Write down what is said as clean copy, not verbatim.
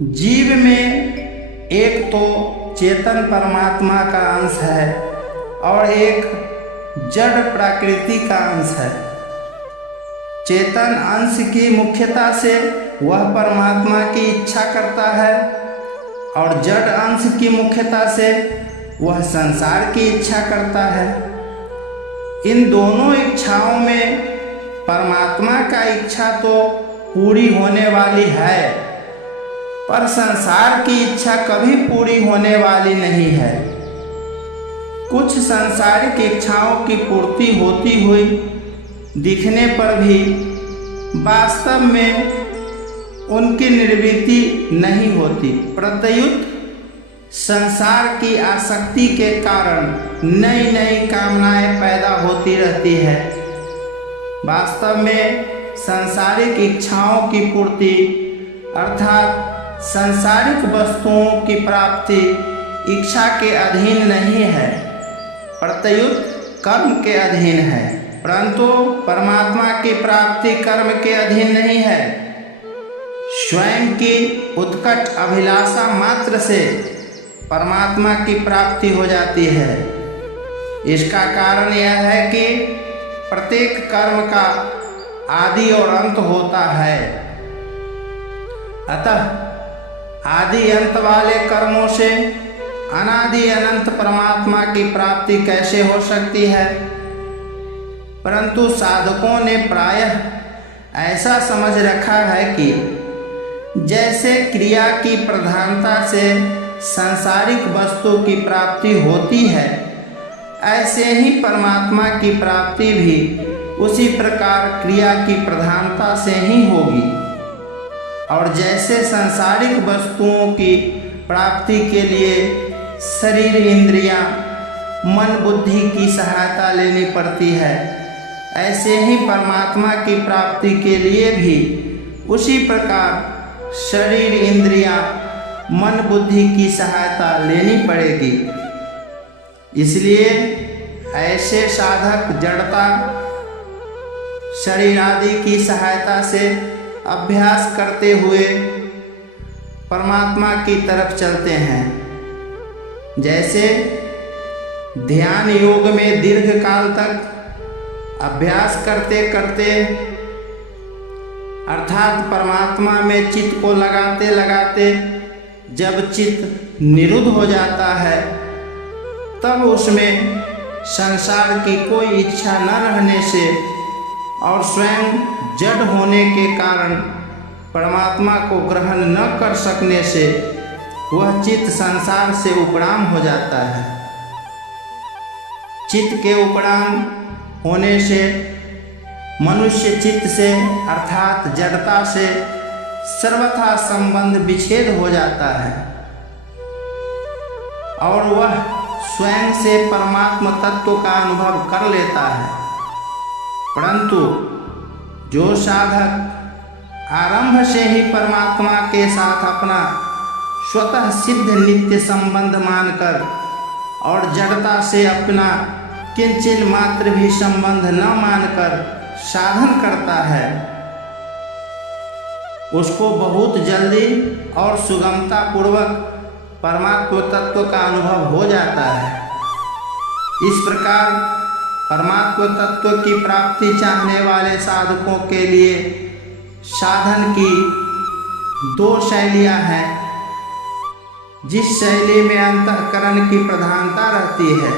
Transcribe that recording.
जीव में एक तो चेतन परमात्मा का अंश है और एक जड़ प्रकृति का अंश है। चेतन अंश की मुख्यता से वह परमात्मा की इच्छा करता है और जड़ अंश की मुख्यता से वह संसार की इच्छा करता है। इन दोनों इच्छाओं में परमात्मा का इच्छा तो पूरी होने वाली है, पर संसार की इच्छा कभी पूरी होने वाली नहीं है। कुछ सांसारिक इच्छाओं की पूर्ति होती हुई दिखने पर भी वास्तव में उनकी निर्वृत्ति नहीं होती। प्रत्युत संसार की आसक्ति के कारण नई नई कामनाएं पैदा होती रहती है। वास्तव में सांसारिक इच्छाओं की पूर्ति अर्थात सांसारिक वस्तुओं की प्राप्ति इच्छा के अधीन नहीं है, प्रत्युत कर्म के अधीन है। परंतु परमात्मा की प्राप्ति कर्म के अधीन नहीं है। स्वयं की उत्कट अभिलाषा मात्र से परमात्मा की प्राप्ति हो जाती है। इसका कारण यह है कि प्रत्येक कर्म का आदि और अंत होता है। अतः आदि अंत वाले कर्मों से अनादि अनंत परमात्मा की प्राप्ति कैसे हो सकती है? परंतु साधकों ने प्रायः ऐसा समझ रखा है कि जैसे क्रिया की प्रधानता से सांसारिक वस्तु की प्राप्ति होती है, ऐसे ही परमात्मा की प्राप्ति भी उसी प्रकार क्रिया की प्रधानता से ही होगी। और जैसे सांसारिक वस्तुओं की प्राप्ति के लिए शरीर, इंद्रियां, मन, बुद्धि की सहायता लेनी पड़ती है, ऐसे ही परमात्मा की प्राप्ति के लिए भी उसी प्रकार शरीर, इंद्रियां, मन, बुद्धि की सहायता लेनी पड़ेगी। इसलिए ऐसे साधक जड़ता, शरीर आदि की सहायता से अभ्यास करते हुए परमात्मा की तरफ चलते हैं। जैसे ध्यान योग में दीर्घ काल तक अभ्यास करते करते अर्थात परमात्मा में चित्त को लगाते लगाते जब चित्त निरुद्ध हो जाता है, तब उसमें संसार की कोई इच्छा न रहने से और स्वयं जड़ होने के कारण परमात्मा को ग्रहण न कर सकने से वह चित्त संसार से उपराम हो जाता है। चित्त के उपराम होने से मनुष्य चित्त से अर्थात जड़ता से सर्वथा संबंध विच्छेद हो जाता है और वह स्वयं से परमात्म तत्व का अनुभव कर लेता है। परंतु जो साधक आरंभ से ही परमात्मा के साथ अपना स्वतः सिद्ध नित्य संबंध मानकर और जड़ता से अपना किंचित मात्र भी संबंध न मानकर साधन करता है, उसको बहुत जल्दी और सुगमता पूर्वक परमात्म तत्व का अनुभव हो जाता है। इस प्रकार परमात्म तत्व की प्राप्ति चाहने वाले साधकों के लिए साधन की दो शैलियां हैं। जिस शैली में अंतःकरण की प्रधानता रहती है